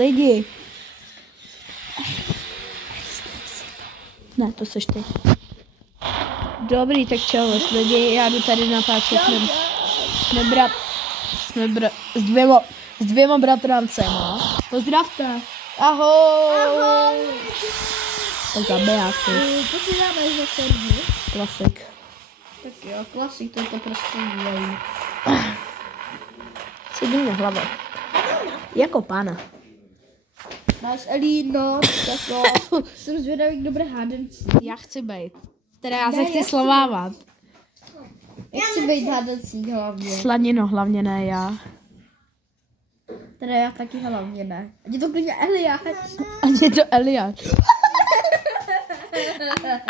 Lidi. Ne, to seš ty. Dobrý, tak čau lidi, já jdu tady natáčet. Jsme s dvěma bratrancema. Pozdravte. Ahoj. Ahoj. To zabijáci. To si dáme za serví. Klasik. Tak jo, klasik, to prostě dělají. Sedím na hlavě. Jako pána. Máš Elíno, tak jo. Jsem zvědavý, kdo bude hádencí. Já chci být. Teda já se chci slovávat. Já chci být hádencí hlavně. Slanino hlavně ne já. Teda já taky hlavně ne. Ať je to klidně Eliáš. Ať je to Eliáš.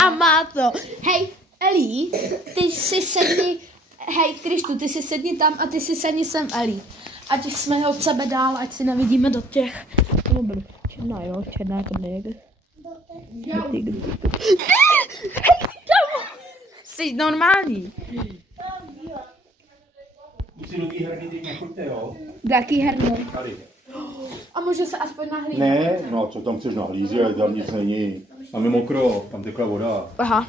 A má to. Hej, Eli, ty si sedni. Hej, Krištu, ty si sedni tam a ty si sedni sem, Eli. Ať jsme od sebe dál, ať si nevidíme do těch. To bylo černá, jo, černá jako někde. Jsi normální. Si nový herny teď nechoďte, jo? Jaký herny? Tady. A může se aspoň nahlídnout? Ne, no co tam chceš nahlížet, tam nic není. Tam je mokro, tam tekla voda. Aha.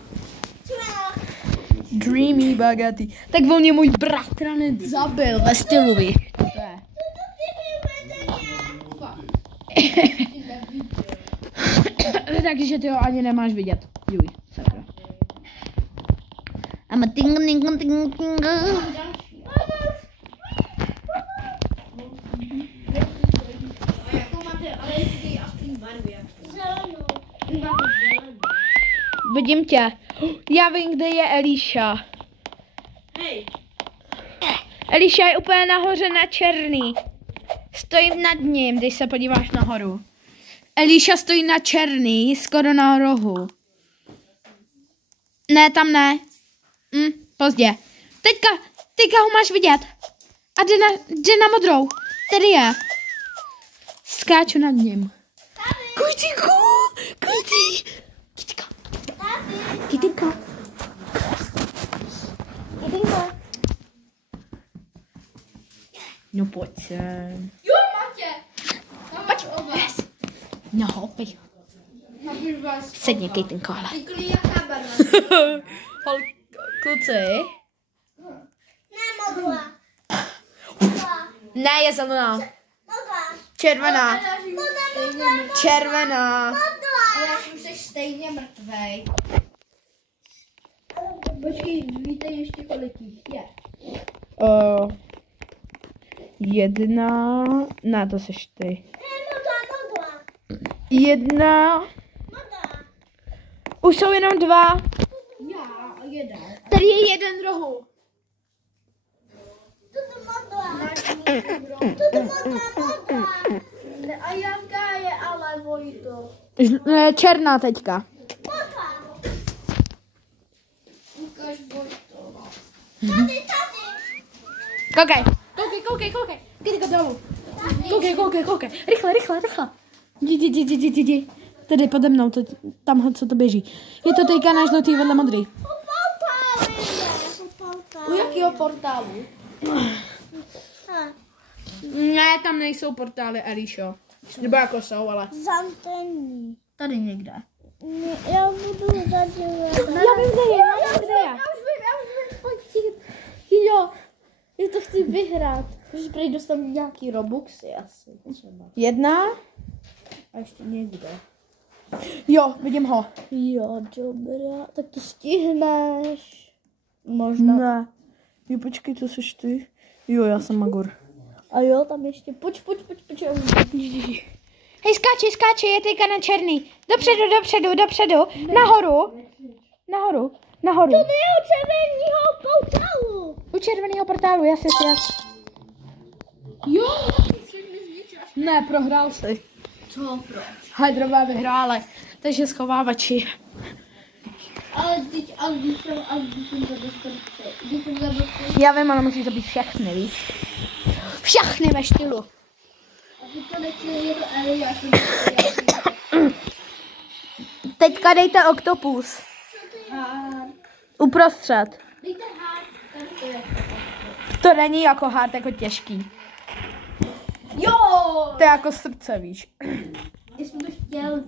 Dreamy bagety. Tak on mě můj bratranec zabil ve stylu, víš. To je. Takže ty ho ani nemáš vidět. Juj, sakra. I'm a ting ting ting ting. Vidím tě. Já vím, kde je Eliša. Hej. Eliša je úplně nahoře na černý. Stojím nad ním, když se podíváš nahoru. Eliša stojí na černý, skoro na rohu. Ne, tam ne. Pozdě. Teďka ho máš vidět. A jde na modrou. Tady je. Skáču nad ním. Kutíku, kutí. Kytka. Kytka. Kytka. No pojď sem. Jo, Matě. Pojď. Yes. No hopej. Sedni, Kytinko, ale. Jaká barva? Kluci. Ne, modrá. Ne, je zelená. Červená. Červená. Ale já už jsi stejně mrtvej. Počkej, víte ještě kolik jich je? 1. Ne, to seš ty. 1. Už jsou jenom 2. Já, jeden. Tady je jeden rohu. A jaká je ale, Vojto? Černá teďka. Ukaž, Vojto. Koukej. Koukej. Kytka dolů. Koukej. Rychle. Jdi. Tady pode mnou, tam, co to běží. Je to teďka náš žlutý vedle modrý. U jakého portálu? Ne, tam nejsou portály, Elišo. Nebo jako jsou, ale... Zantení. Tady někde. Já budu zadělat. Já vím, kde je. Já už vím. Pojď, jo. Já to chci vyhrát. Můžeš prý dostat nějaký Robuxy asi třeba. 1. A ještě někde. Jo, vidím ho. Jo, dobrá. Tak to stihneš. Možná. Ne. Jo, počkej, to jsi ty. Jo, já jsem Magor. A jo, tam ještě. Pojď. Hej, skáče, je teďka na černý. Dopředu. Nahoru. To je u červeného portálu. U červeného portálu, já. Jo, Ne, prohrál jsi. co proč? Hydrové vyhráli, takže schovávači. Ale teď, když jsem zabral. Já vím, ale musíš zabít všechny, víš? Všechny ve stylu. A ty to nechci, je to Eliáš. Teďka dejte oktopus. Uprostřed. Dejte hard, tady to je. To není jako hard, jako těžký. Jo! To je jako srdce, víš. Já jsem to chtěl.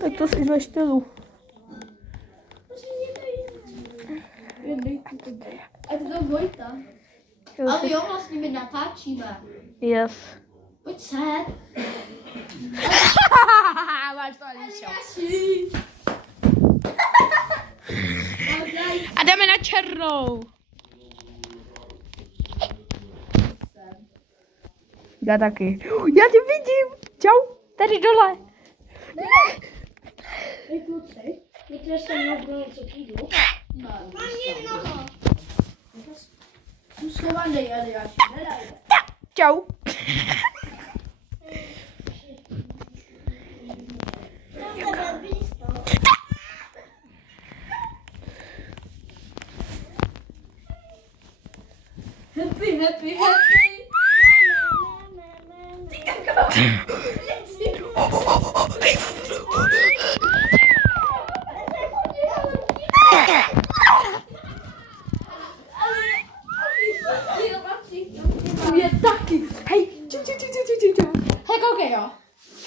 Tak to si ve stylu. A to Vojta. Ale jo, vlastně my natáčíme. Yes. Pojď se. Máš to Alíšo. A jdeme na černou. Já taky. Já tě vidím. Čau. Tady dole. Hej kluci, někde se mnou bylo něco k jídlu? Ani mnoho. Jsem schovaný, ale já si nedajde. Čau. Happy, happy, happy. Je taky. Hej, hej, koukej, jo.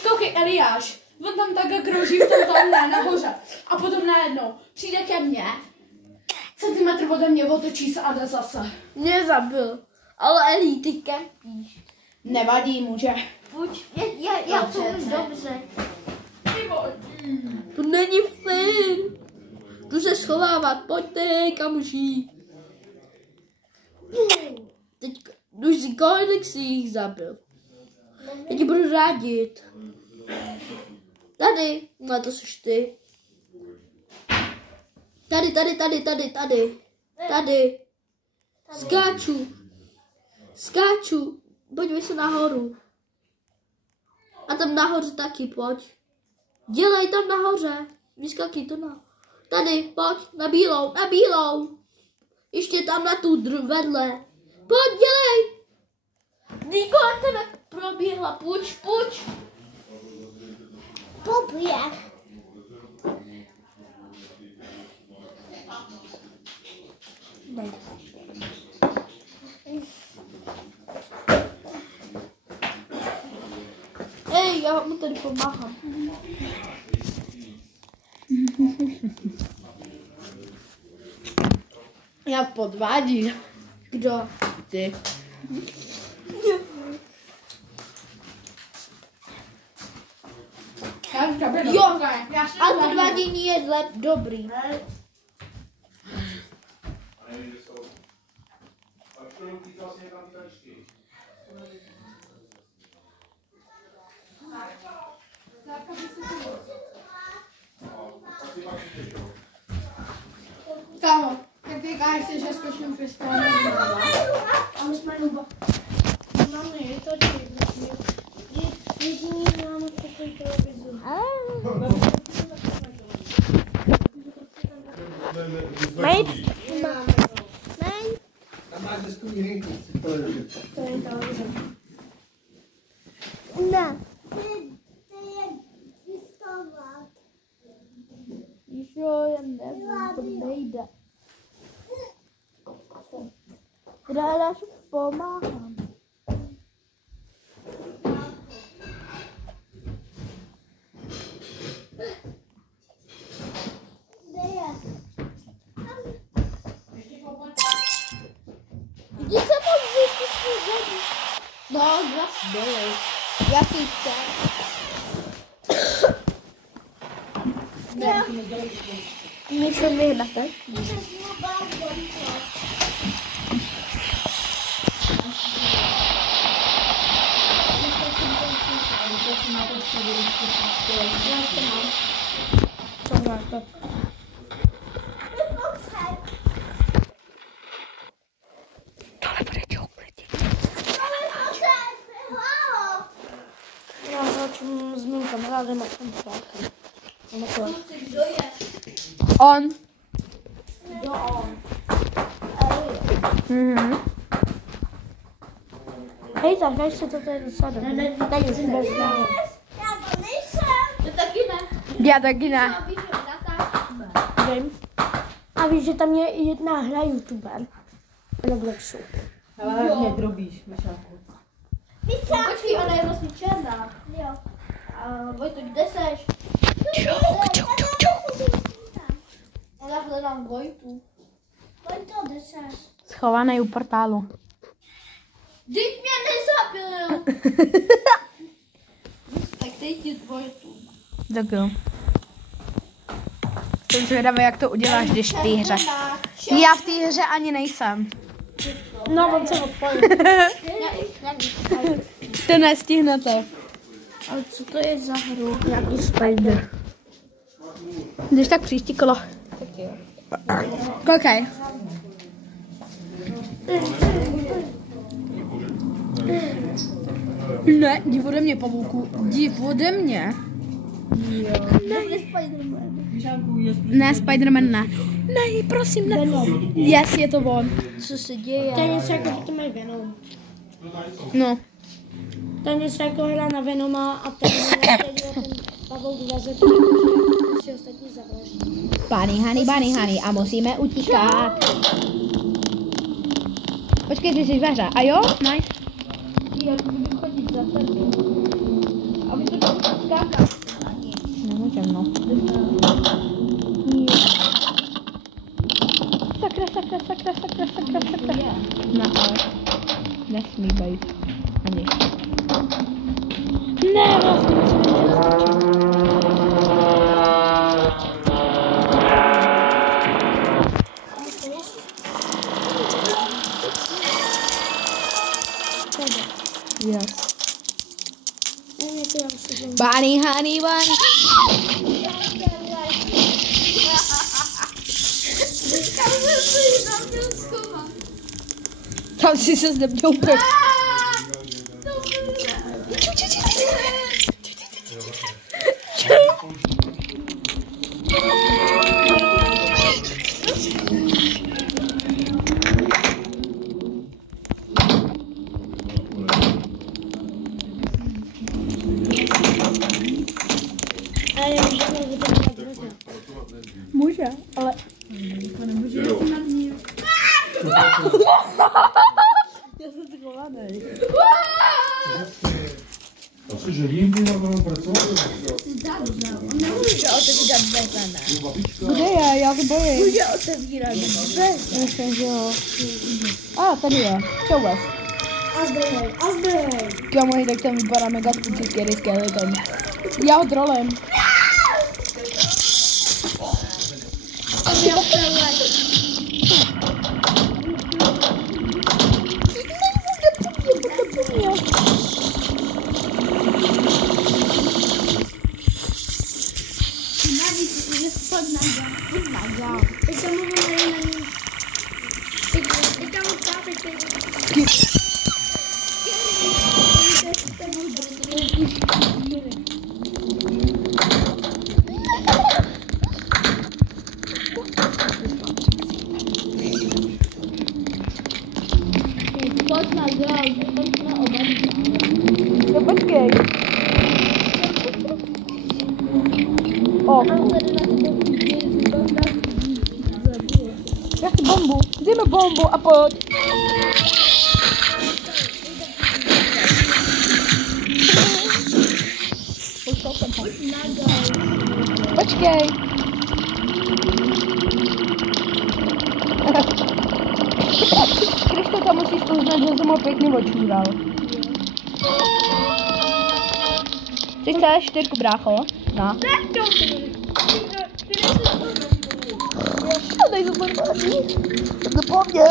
Koukej, Eliáš. On tam takhle krouží v tom tamhle nahoře. A potom najednou přijde ke mně. Centimetr ode mě otočí se a jde zase. Mě zabil. Ale Eli, ty kempíš. Nevadí, může. Pojď, já to umím dobře. To není fér. Tu se schovávat, pojďte, kamuší. Teď už si kolik si jich zabil. Já ti budu rádit. Tady, no to jsi ty. Tady. Skáču. Pojďme se nahoru. A tam nahoře taky, pojď. Dělej tam nahoře. Vyskakej to na. Tady, pojď, na bílou. Ještě tam na tu vedle. Pojď, dělej. Nikola tebe proběhla, půjč. Poběh. Ne. Ej, já mu tady pomáhám. Já podvádím. Kdo? Ty. Jo, ale podvádění je dobrý. Kámo, tak ty kážeš, že skočím pistolem. A my jsme nuba. Máme, je to jediný máme takový televizu. Mate? Tam máš hezkou jirinky, to je televize. Ne. Ty je vystavovat. Jo, já nevím, to nejde. Já pomáhám. Jdi se moc zjistit. No, já dělej. Já ty Můžeme vyhrát, tak? Tohle bude čoukletí. Já začnu s mým kamarádem a jsem plákem. Kdo je? On. Kdo on? Hej, zahraj se to tady dosadem. Ne, tady už bez náho. Já to nejsem. Ty taky ne. Já taky ne. A víš, že natáčíme. Vím. A víš, že tam je i jedna hra youtuber. Robloxu. Ale mě drobíš, Myšáku. Počkej, ona je vlastně černá. Jo. A Vojto, kde seš? Já hledám Vojtu. Vojto, kde seš? Schovaný u portálu. Vždyť mě nezabil. Tak teď ti Vojtu. Tak jo. Jsem zvědavý, jak to uděláš, když v té hře. Já v té hře ani nejsem. No, on se odpojí. To nestihnete. Ale co to je za hru? Nějaký spider. Když tak příští kolo. Koukej. Ne, jdi ode mě, pavouku. Jdi ode mě. Ne, Spiderman ne. Ne, prosím, ne. Yes, je to on. Co se děje? To je něco jako, že to mají Venom. No. To je něco jako hra na Venoma a ten pavouk vleze, si ostatní zavraždí. Bunny, honey, a musíme utíkat. Počkej, ty jsi ve hře. A jo? Nice. Já budu chodit za tebou. A my to budeme skákat. Nemůžem, no. Sakra. No, ale nesmí být. Ani. Ne, vlastně musím yes. Bunny, honey, bunny. Tam si se neměl úplně. Může, ale... Já jsem schovaný. Asi že jindy na tom pracovat? Nemůže otevírat dveře, ne? Kde je? Já se bojím. Může otevírat dveře. Myslím, že jo. A, tady je. Čau vás. A zdrhej. Kamoji, tak tam vypadá mega spooky scary skeleton. Já ho trolem. No počkej. O. Já chci bombu. Dejme bombu a pojď. Počkej. Krišto, tam musíš uznat, že jsem ho pěkně očůral. Ty chceš 4, brácho? No. Tady to bude zapomněl.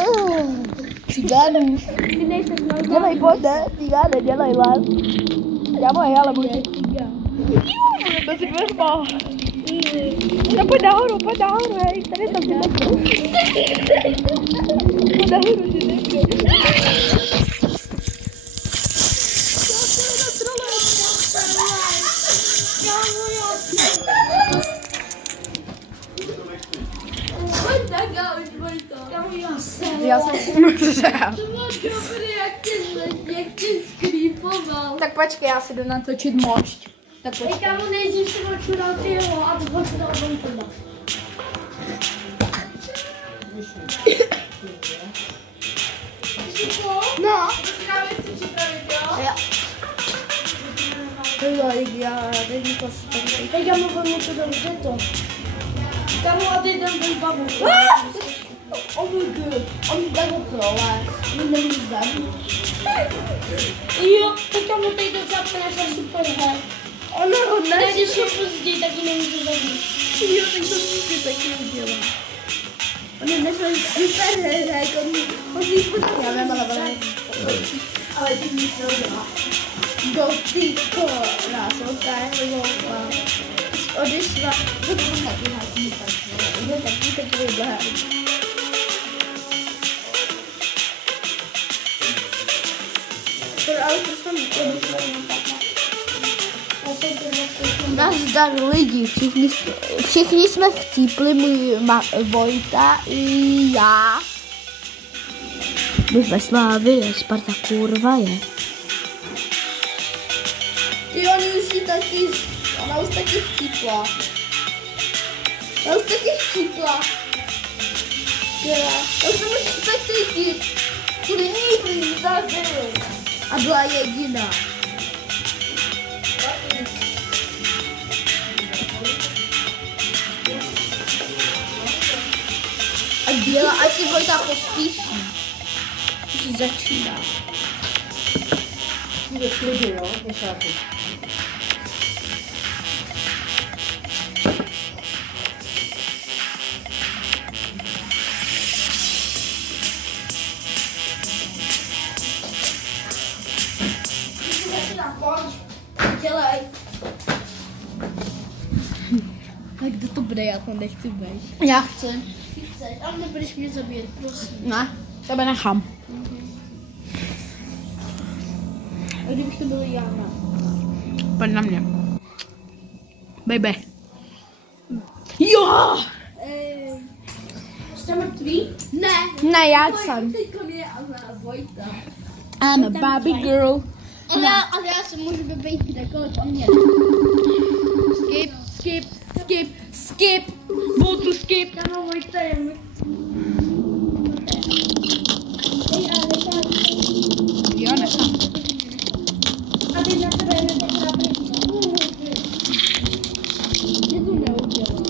Cigánů. Dělej, pojďte. Cigáne, dělej vás. Já moje, ale může. To si dveřma. No pojď nahoru, hej. Tady jsem si nechtěl. Pojď nahoru, že nechtěl. Já jsem umřel. To bylo dobrý, jak tě skrýpoval. Tak počkej, já si jdu natočit mošť. Tak Ej, kámo, nejdřív si očural ty jeho a to očural Vojtova. No. Potřebujeme si připravit, jo? Já teď to stane. Hej, kámo, vezmu to dobře to. Kámo, a teď tam ten pavuk. Oh my god, on jde ho prolez, on nemůže zabít. Jo, teď kámo, teď to zapneš a super, hej. Ono ho Ne, když je později, taky nemůže zabít. Jo, tak to vždycky taky udělá. On je nešel super hezek, on si pořád. Já vím, ale ty mi to udělá. Do ty krásota, nebo odešla. To bylo taky hátí, tak je taky takový boháč. Ale to tam nazdar lidi, všichni jsme chcípli, můj Vojta i já. My jsme Slávy, Sparta kurva je. Ty oni už ji taky, ona už taky chcípla. Já už taky chcípla. Já už nemůžu spektaky, kudy nikdy zabili. A byla jediná. A děla, ať si Vojta pospíší. Už začíná. Bude v klidu, jo? Nechápu. Dělej. Tak kdo to bude, já to nechci být. Já chci. Ty chceš, ale nebudeš mě zabíjet, prosím. Ne, tebe nechám. A kdybych to byl já, ne? Pojď na mě. Baby. Jo! Jste mrtví? Ne. Ne, já jsem. Teďko mě a Vojta. I'm a Barbie girl. Ale já se můžu být kdekoliv o mě. Skip, skip, skip, skip. Go to skip. Kámo, Vojta je mi. Jo, nechám. A teď na tebe je nebo na první. Mě to neudělá.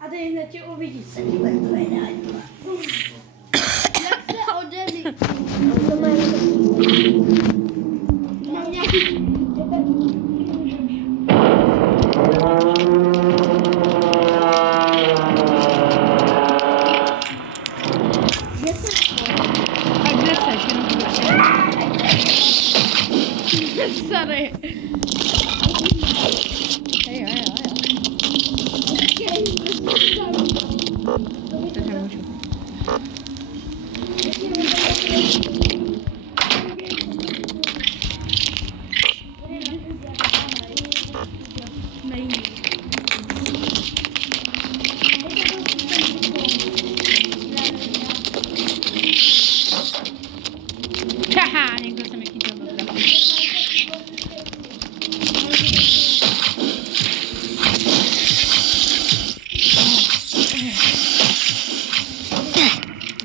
A teď hned tě uvidí. Jak se odemí? Mám nějaký... A kde seš? Jenom to sorry. Hej, jo. Teď nemůžu. Haha, někdo se mi chytil do trafu.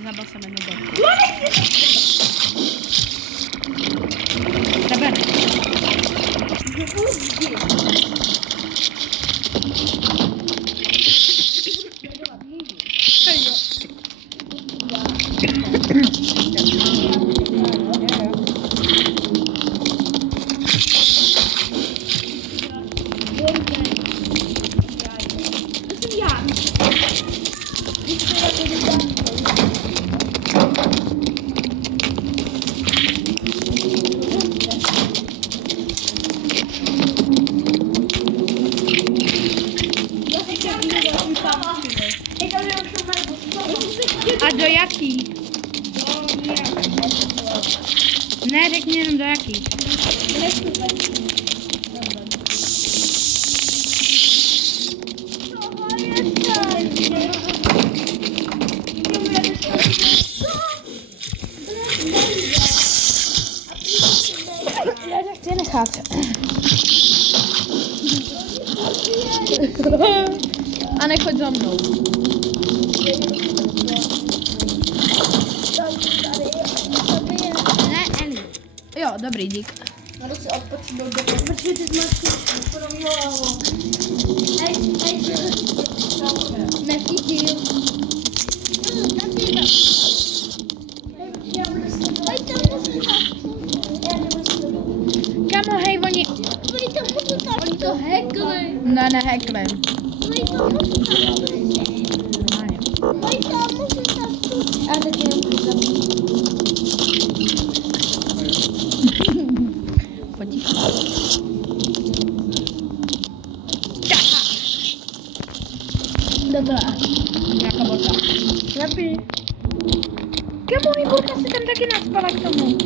Zabil jsem jednu borku. Tebe ne. A do jaký? Ne, řekni jenom do jaký. Já to chci nechat. A nechoď za mnou. Ne, Eli. Jo, dobrý, dík. Jdu si odpočinout do toho. Protože ty máš podobnou hlavu. Hej, Nechytil. Kamo, hej, oni To hackli. ne, nehackli. A teď jenom můžu zabít. Potichu. Do toho. Nějaká borka. Napij. Kamo, mi borka si tam taky nadspala k tomu.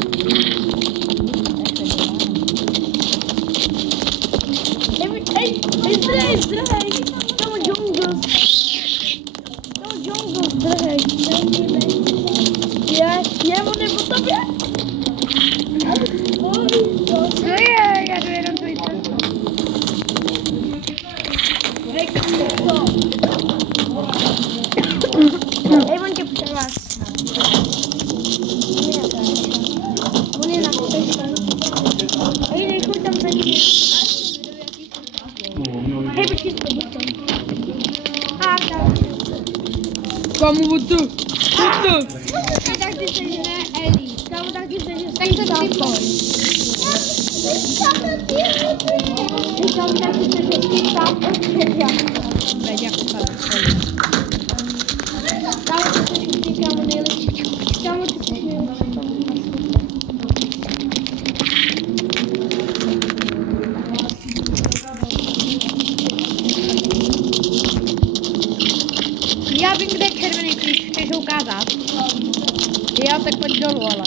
Zdrhej. Tomu Jungles. Zdrhej. Je, on je po tobě. Co je? Já jdu jenom tvojí cestu. Hej, on tě převaz. On je na střeše. Hej, nechuj tam za ním. Hej, počkej, spadí tam. A tak. Komu tu? Tak ty seš ne Ellie. Kámo, tak ty seš tak se připoj. Kámo, tak ty seš hezký sám od sebe. Veď jako spadá. Kámo, ty seš hezký, kámo, nejlepší. Kámo, ty seš nejlepší. Já vím, kde je červený klíč, chceš ho ukázat? Jo, tak pojď dolů, ale.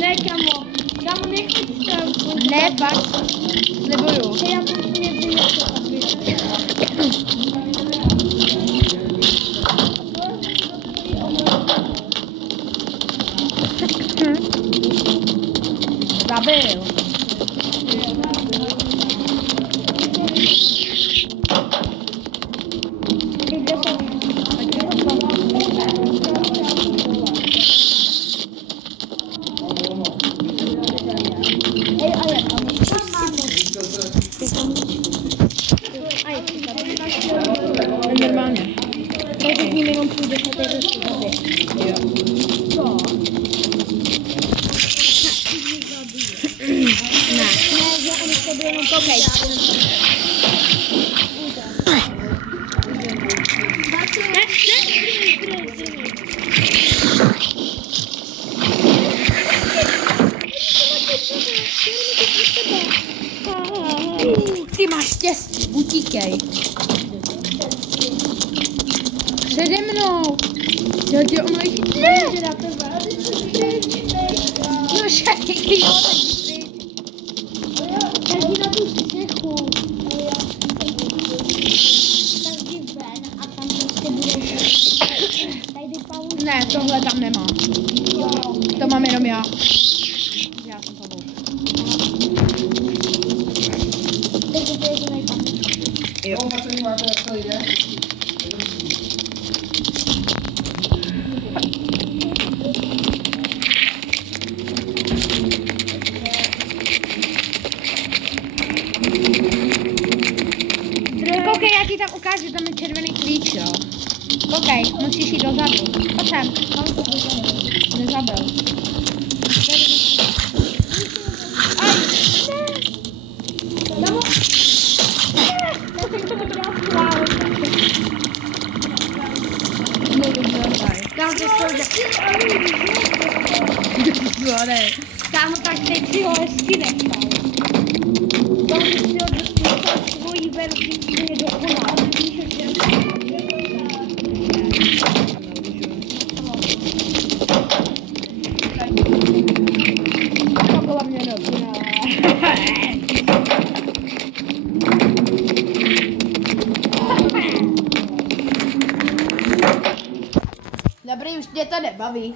Ne, kámo. Kámo, nechoď tam. Ne, fakt. Slibuju. Já to nevím, jak to papír. Zabil. Normálně. Takže k ním jenom půjdeš na té ruce. Jo. Co? Ne. Ne, že oni to bylo jenom Koukej. Ty máš štěstí, utíkej. Přede mnou. Já tě omlejš. Ne. No šajky, jo, tak jdi pryč. Tak jdi na tu střechu. Tak jdi ven a tam prostě budeš. Tady pauzu. Ne, tohle tam nemá. To mám jenom já. Já jsem to byl. Takže to je to nejtam. Jo. Koukej, já ti tam ukážu, tam je červený klíč, jo. Koukej, musíš jít dozadu. Pojď sem. Nezabil. Aj, ne. Kámo, to jsou kámo, tak teď si ho hezky nechal. Kámo, ty si ho nechal svojí verzi, že je dokonal. To byla mě dokonalá. Dobrý, už mě to nebaví.